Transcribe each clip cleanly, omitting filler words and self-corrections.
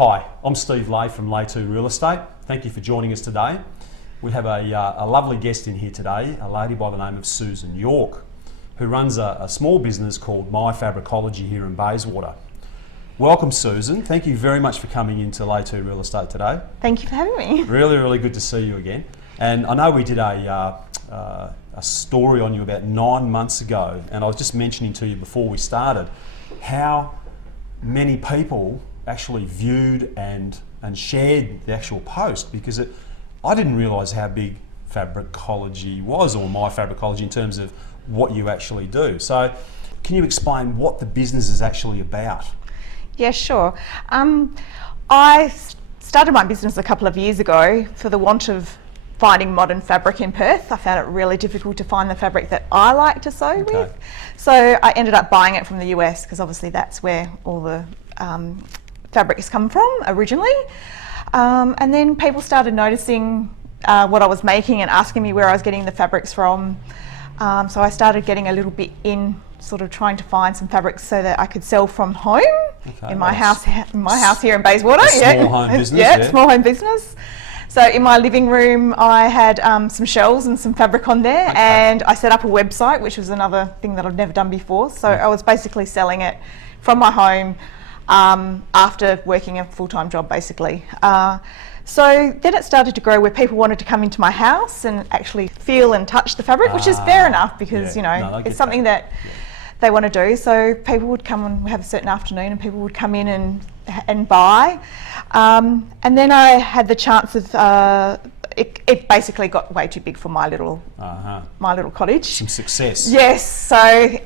Hi, I'm 𝗙𝗯𝗿 from Lay2 Real Estate. Thank you for joining us today. We have a lovely guest in here today, a lady by the name of Susan York, who runs a small business called Fabricology here in Bayswater. Welcome, Susan. Thank you very much for coming into Lay2 Real Estate today. Thank you for having me. Really good to see you again. And I know we did a story on you about 9 months ago, and I was just mentioning to you before we started how many people actually viewed and shared the actual post, because I didn't realise how big Fabricology was, or Fabricology, in terms of what you actually do. So can you explain what the business is actually about? Yeah, sure. I started my business a couple of years ago for the want of finding modern fabric in Perth. I found it really difficult to find the fabric that I like to sew with. So I ended up buying it from the US, because obviously that's where all the fabrics come from originally. And then people started noticing what I was making and asking me where I was getting the fabrics from. So I started getting a little bit in, sort of trying to find some fabrics so that I could sell from home in my house here in Bayswater. Small home business. Yeah, small home business. So in my living room, I had some shelves and some fabric on there, and I set up a website, which was another thing that I've never done before. So I was basically selling it from my home after working a full-time job, basically. So then it started to grow where people wanted to come into my house and actually feel and touch the fabric, which is fair enough, because it's something that they want to do. So people would come and have a certain afternoon, and people would come in and buy. And then I had the chance of it basically got way too big for my little cottage. Some success. Yes. So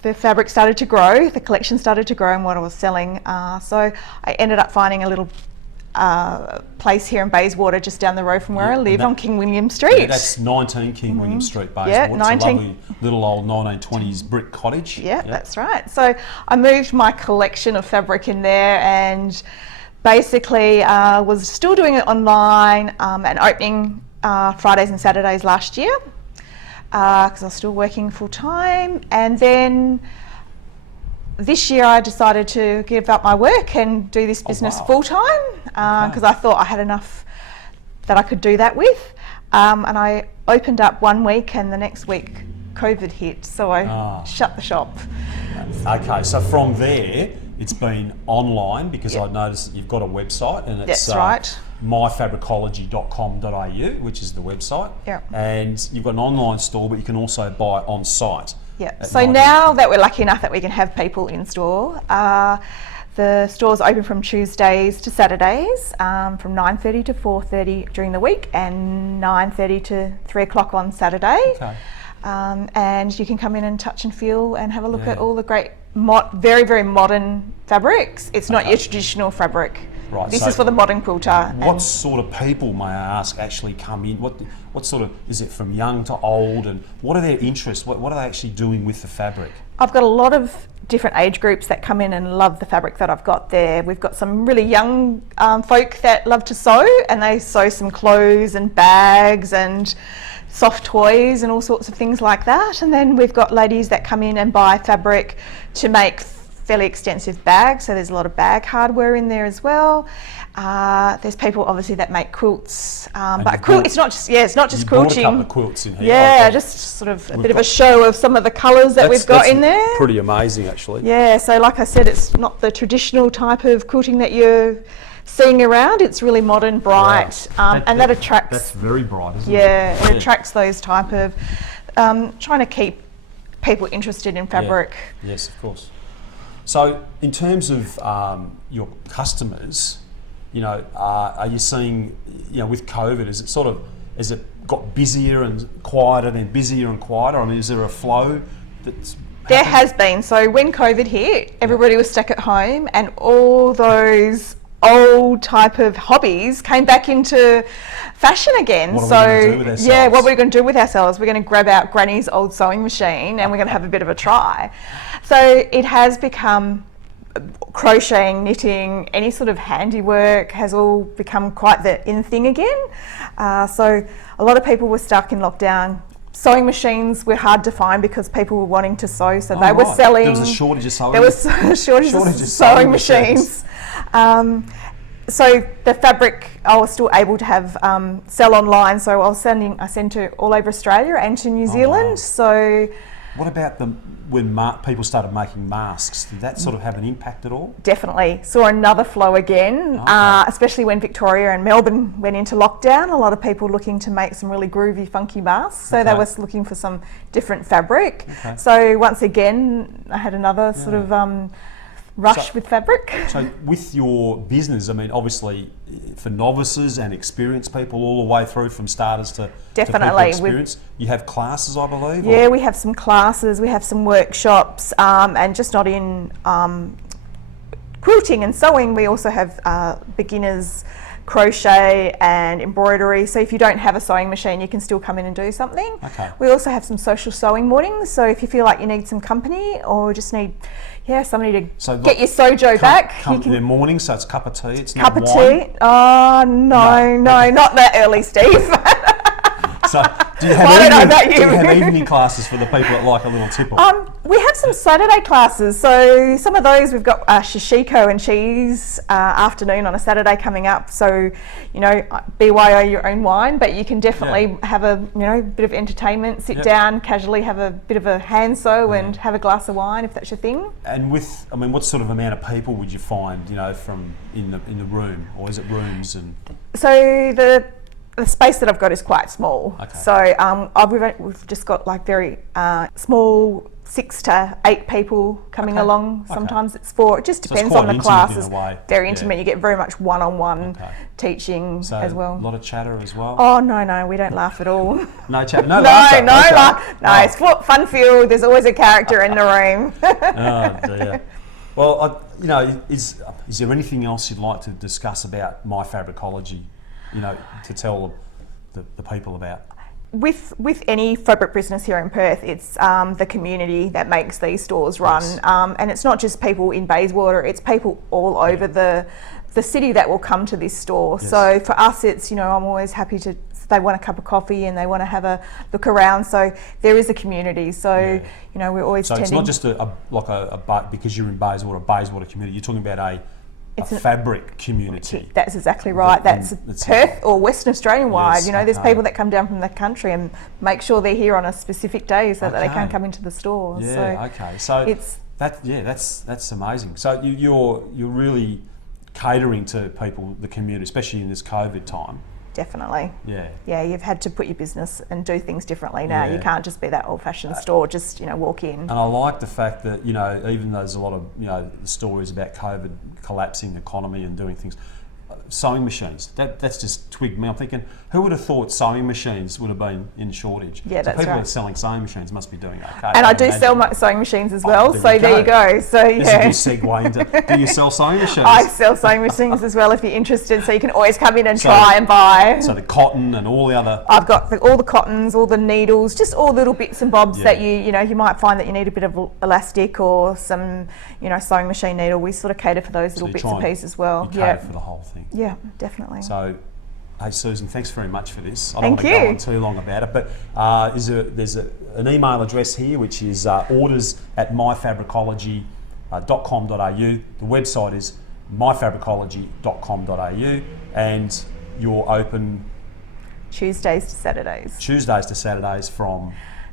the fabric started to grow, the collection started to grow, and what I was selling. So I ended up finding a little place here in Bayswater, just down the road from where I live, on King William Street. Yeah, that's 19 King William Street, Bayswater. Yeah, It's a lovely little old 1920s brick cottage. Yeah, that's right. So I moved my collection of fabric in there, and basically was still doing it online and opening Fridays and Saturdays last year, because I was still working full time. And then this year I decided to give up my work and do this business full time, because I thought I had enough that I could do that with. And I opened up 1 week, and the next week COVID hit, so I shut the shop. Okay, so from there it's been online, because I noticed that you've got a website, and it's that's right. myfabricology.com.au, which is the website. Yeah. And you've got an online store, but you can also buy on site. Yeah. So now that we're lucky enough that we can have people in store, the store's open from Tuesdays to Saturdays, from 9:30 to 4:30 during the week, and 9:30 to 3 o'clock on Saturday. Okay. And you can come in and touch and feel and have a look at all the great, very modern fabrics. It's not your traditional fabric. Right. This is for the modern quilter. What sort of people, may I ask, actually come in? What sort of, is it from young to old, and what are their interests? What are they actually doing with the fabric? I've got a lot of different age groups that come in and love the fabric that I've got there. We've got some really young folk that love to sew, and they sew some clothes and bags and soft toys and all sorts of things like that. And then we've got ladies that come in and buy fabric to make fairly extensive bags, so there's a lot of bag hardware in there as well. There's people obviously that make quilts, but it's not just quilting. Brought a couple of quilts in here. Yeah, just sort of a bit of a show of some of the colours that we've got in there. Pretty amazing, actually. Yeah, so like I said, it's not the traditional type of quilting that you're seeing around. It's really modern, bright, and that attracts. That's very bright, isn't it? Yeah, it attracts those type of trying to keep people interested in fabric. Yeah. Yes, of course. So in terms of your customers, are you seeing, with COVID, has it got busier and quieter, then busier and quieter? I mean, is there a flow that's There has been. So when COVID hit, everybody was stuck at home, and all those old type of hobbies came back into fashion again. What are we going to do with ourselves? Yeah, what we're going to do with ourselves, we're going to grab out Granny's old sewing machine, and we're going to have a bit of a try. So it has become crocheting, knitting, any sort of handiwork has all become quite the in thing again. So a lot of people were stuck in lockdown. Sewing machines were hard to find because people were wanting to sew, so they were selling. There was a shortage of sewing. There was a shortage of sewing machines. So the fabric I was still able to have sell online. So I send to all over Australia and to New Zealand. Wow. So what about when people started making masks? Did that sort of have an impact at all? definitely saw another flow again, Okay. especially when Victoria and Melbourne went into lockdown. A lot of people looking to make some really groovy, funky masks. So they Okay. were looking for some different fabric. Okay. So once again, I had another sort of rush So- with fabric. So with your business, I mean, obviously for novices and experienced people all the way through from starters to Definitely. people experienced, you have classes, I believe? or- Yeah, we have some classes, we have some workshops, and just not in quilting and sewing, we also have beginners crochet and embroidery. So if you don't have a sewing machine, you can still come in and do something. Okay. We also have some social sewing mornings. So if you feel like you need some company or just need, somebody to So get your sojo back, you in the can. morning, so it's cup of tea, it's Cup not of wine. tea? Oh, no, not that early, Steve. So do you have, Well, I don't know evening, about do you you. have evening classes for the people that like a little tipple? We have some Saturday classes, so some of those we've got 𝗙𝗯𝗿𝗶𝘁𝘆 afternoon on a Saturday coming up. So, BYO your own wine, but you can definitely have a bit of entertainment, sit Yep. down, casually have a bit of a hand sew and have a glass of wine if that's your thing. And what sort of amount of people would you find, from in the room, or is it rooms and? So the space that I've got is quite small. Okay. So we've just got like very small 6 to 8 people coming Okay. along. Okay. Sometimes it's 4. It just So it's depends quite on the intimate classes. in a way. Very Yeah. intimate. You get very much one-on-one Okay. teaching So as well. a lot of chatter as well. Oh no, we don't laugh at all. No chatter, no No, laughter. no, Okay. no. It's fun filled. There's always a character in the room. Oh dear. Well, is there anything else you'd like to discuss about my Fabricology? To tell the people about. With any fabric business here in Perth, it's the community that makes these stores run, Yes. and it's not just people in Bayswater; it's people all over the city that will come to this store. Yes. So for us, it's I'm always happy to. They want a cup of coffee and they want to have a look around. So there is a community. So we're always So tending. it's not just because you're in Bayswater community. You're talking about a fabric community. That's exactly right. That's It's Perth or Western Australian wide. Yes, There's okay. people that come down from the country and make sure they're here on a specific day so that they can Okay. come into the store. Yeah. So Okay. So it's that's amazing. So you're really catering to people, the community, especially in this COVID time. definitely. Yeah. You've had to put your business and do things differently now. Yeah. You can't just be that old-fashioned store, just walk in. And I like the fact that even though there's a lot of stories about COVID collapsing the economy and doing things, sewing machines. That's just twigged me. I'm thinking, who would have thought sewing machines would have been in shortage? Yeah, so that's people right. that are selling sewing machines must be doing okay. And I do imagine. sell my sewing machines as well, there so you there you go. go. So This is a good segue into. Do you sell sewing machines? I sell sewing machines as well if you're interested, so you can always come in and So- try and buy. So the cotton and all the other. I've got all the cottons, all the needles, just all little bits and bobs Yeah. that you might find that you need a bit of elastic or some sewing machine needle. We sort of cater for those little you bits try and and- pieces as well. You cater for the whole thing. Yeah, definitely. So, hey Susan, thanks very much for this. I don't Thank want to go you. on too long about it, but there's an email address here which is orders@myfabricology.com.au. The website is myfabricology.com.au, and you're open Tuesdays to Saturdays, Tuesdays to Saturdays from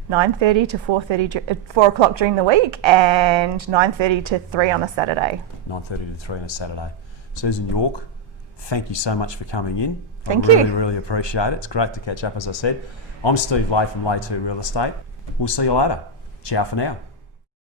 9:30 to 4 o'clock during the week, and 9:30 to 3 on a Saturday. 9:30 to 3 on a Saturday. Susan York, thank you so much for coming in. Thank I really, you. really appreciate it. It's great to catch up, as I said. I'm Steve Lay from Lay2 Real Estate. We'll see you later. Ciao for now.